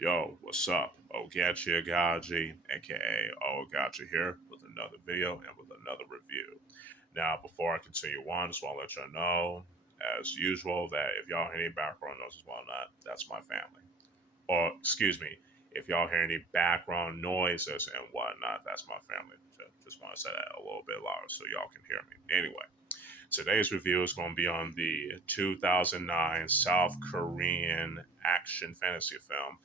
Yo, what's up? Ogechi Aghaji, aka Oaghaji here with another video and with another review. Now, before I continue on, just want to let y'all know, as usual, that if y'all hear any background noise as well, not that's my family. Or excuse me, if y'all hear any background noises and whatnot, that's my family. Just want to say that a little bit louder so y'all can hear me. Anyway, today's review is going to be on the 2009 South Korean action fantasy film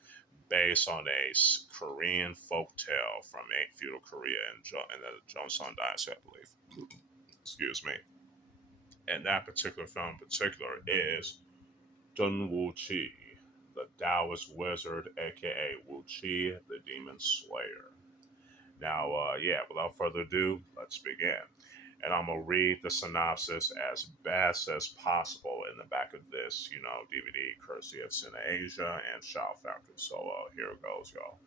based on a Korean folk tale from feudal Korea in the Joseon dynasty, I believe. Excuse me. And that particular film in particular is Woochi, the Taoist wizard, aka Woochi, the demon slayer. Now, yeah, without further ado, let's begin. And I'm gonna read the synopsis as best as possible in the back of this, DVD, courtesy of Asia and Shout Factory. So here it goes, y'all.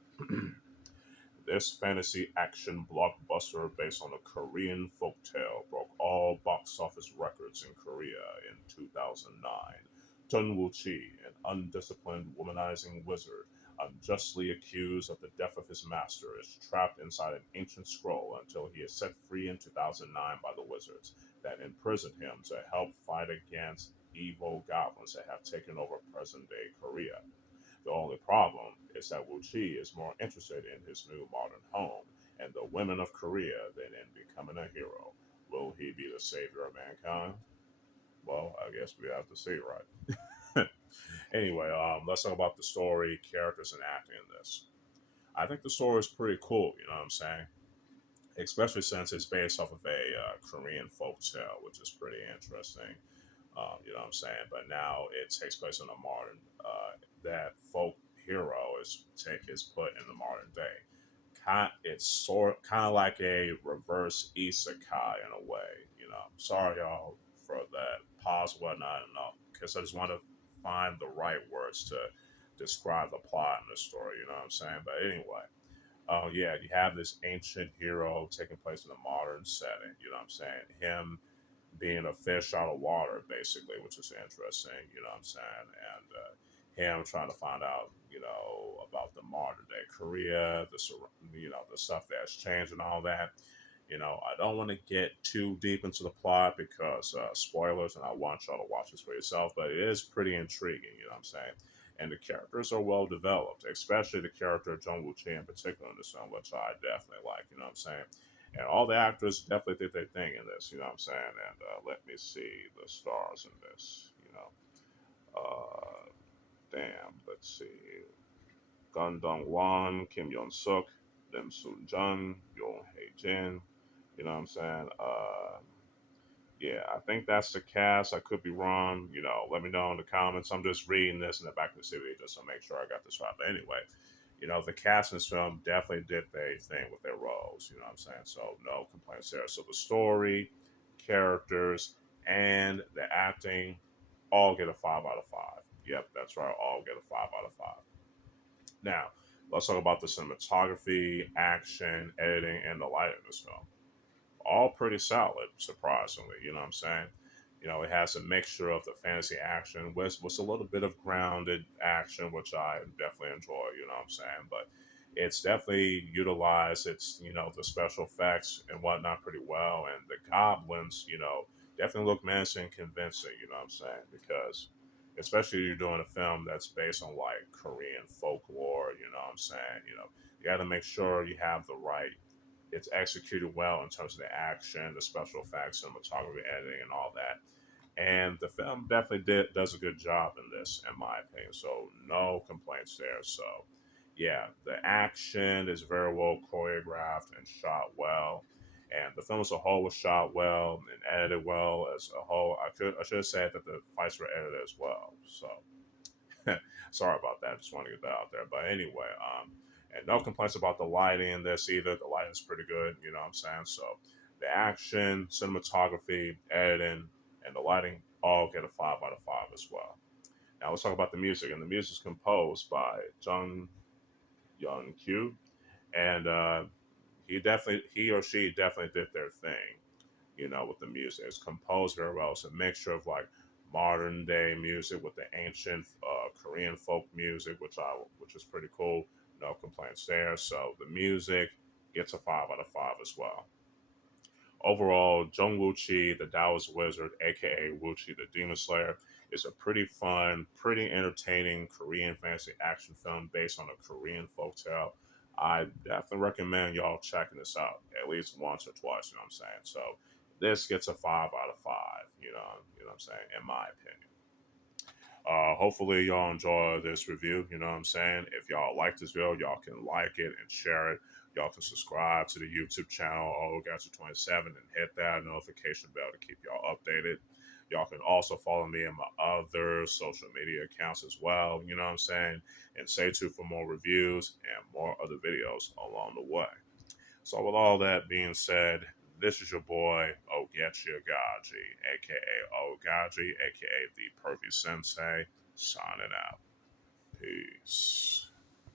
This fantasy action blockbuster based on a Korean folktale broke all box office records in Korea in 2009. Chun Woo-chi, an undisciplined womanizing wizard unjustly accused of the death of his master, is trapped inside an ancient scroll until he is set free in 2009 by the wizards that imprisoned him to help fight against evil goblins that have taken over present day Korea. The only problem is that Wuchi is more interested in his new modern home and the women of Korea than in becoming a hero. Will he be the savior of mankind? Well, I guess we have to see, right? Anyway, let's talk about the story, characters, and acting in this. I think the story is pretty cool, you know what I'm saying? Especially since it's based off of a Korean folk tale, which is pretty interesting. You know what I'm saying? But now it takes place in a modern. That folk hero is put in the modern day. It's kind of like a reverse isekai in a way. You know, sorry y'all for that pause whatnot, and because I just want to find the right words to describe the plot in the story. You know what I'm saying? But anyway, yeah, you have this ancient hero taking place in a modern setting. You know what I'm saying? Him being a fish out of water, basically, which is interesting. You know what I'm saying? And him trying to find out, about the modern day Korea, the stuff that's changed and all that. I don't want to get too deep into the plot because spoilers, and I want y'all to watch this for yourself. But it is pretty intriguing. You know what I'm saying? And the characters are well developed, especially the character of Jung Woo Chi in particular in this film, which I definitely like. You know what I'm saying? And all the actors definitely did their thing in this. You know what I'm saying? And let me see the stars in this. Damn. Let's see. Gun Dong Wan, Kim Yon Suk, Lim Soon Jun, Yo Hae Jin. You know what I'm saying? Yeah, I think that's the cast. I could be wrong. Let me know in the comments. I'm just reading this in the back of the CV just to make sure I got this right. But anyway, the cast in this film definitely did their thing with their roles. You know what I'm saying? So no complaints there. So the story, characters, and the acting all get a 5 out of 5. Yep, that's right. All get a 5 out of 5. Now, let's talk about the cinematography, action, editing, and the lighting of this film. All pretty solid, surprisingly. You know what I'm saying? It has a mixture of the fantasy action with a little bit of grounded action, which I definitely enjoy. You know what I'm saying? But it's definitely utilized the special effects and whatnot pretty well. And the goblins, definitely look menacing and convincing. You know what I'm saying? Because especially you're doing a film that's based on like Korean folklore. You know what I'm saying? You got to make sure you have the right it's executed well in terms of the action, the special effects, cinematography, editing, and all that. And the film definitely does a good job in this, in my opinion. So no complaints there. So yeah, the action is very well choreographed and shot well. And the film as a whole was shot well and edited well as a whole. I should have said that the fights were edited as well. So sorry about that. Just want to get that out there. But anyway, and no complaints about the lighting in this either. The lighting is pretty good. You know what I'm saying? So the action, cinematography, editing, and the lighting all get a 5 out of 5 as well. Now let's talk about the music. And the music is composed by Jung Young Kyu, and he or she definitely did their thing. With the music, it's composed very well. It's a mixture of like modern day music with the ancient Korean folk music, which is pretty cool. No complaints there. So the music gets a 5 out of 5 as well. Overall, Jung Woochi, the Taoist wizard, aka Woochi the Demon Slayer, is a pretty fun, pretty entertaining Korean fantasy action film based on a Korean folktale. I definitely recommend y'all checking this out at least once or twice. You know what I'm saying? So this gets a 5 out of 5. You know what I'm saying? In my opinion. Hopefully y'all enjoy this review. You know what I'm saying? If y'all like this video, y'all can like it and share it. Y'all can subscribe to the YouTube channel Oaghaji27 and hit that notification bell to keep y'all updated. Y'all can also follow me on my other social media accounts as well. You know what I'm saying? And stay tuned for more reviews and more other videos along the way. So, with all that being said, this is your boy Ogechi Aghaji, aka Oaghaji, aka the Pervy Sensei, signing out. Peace.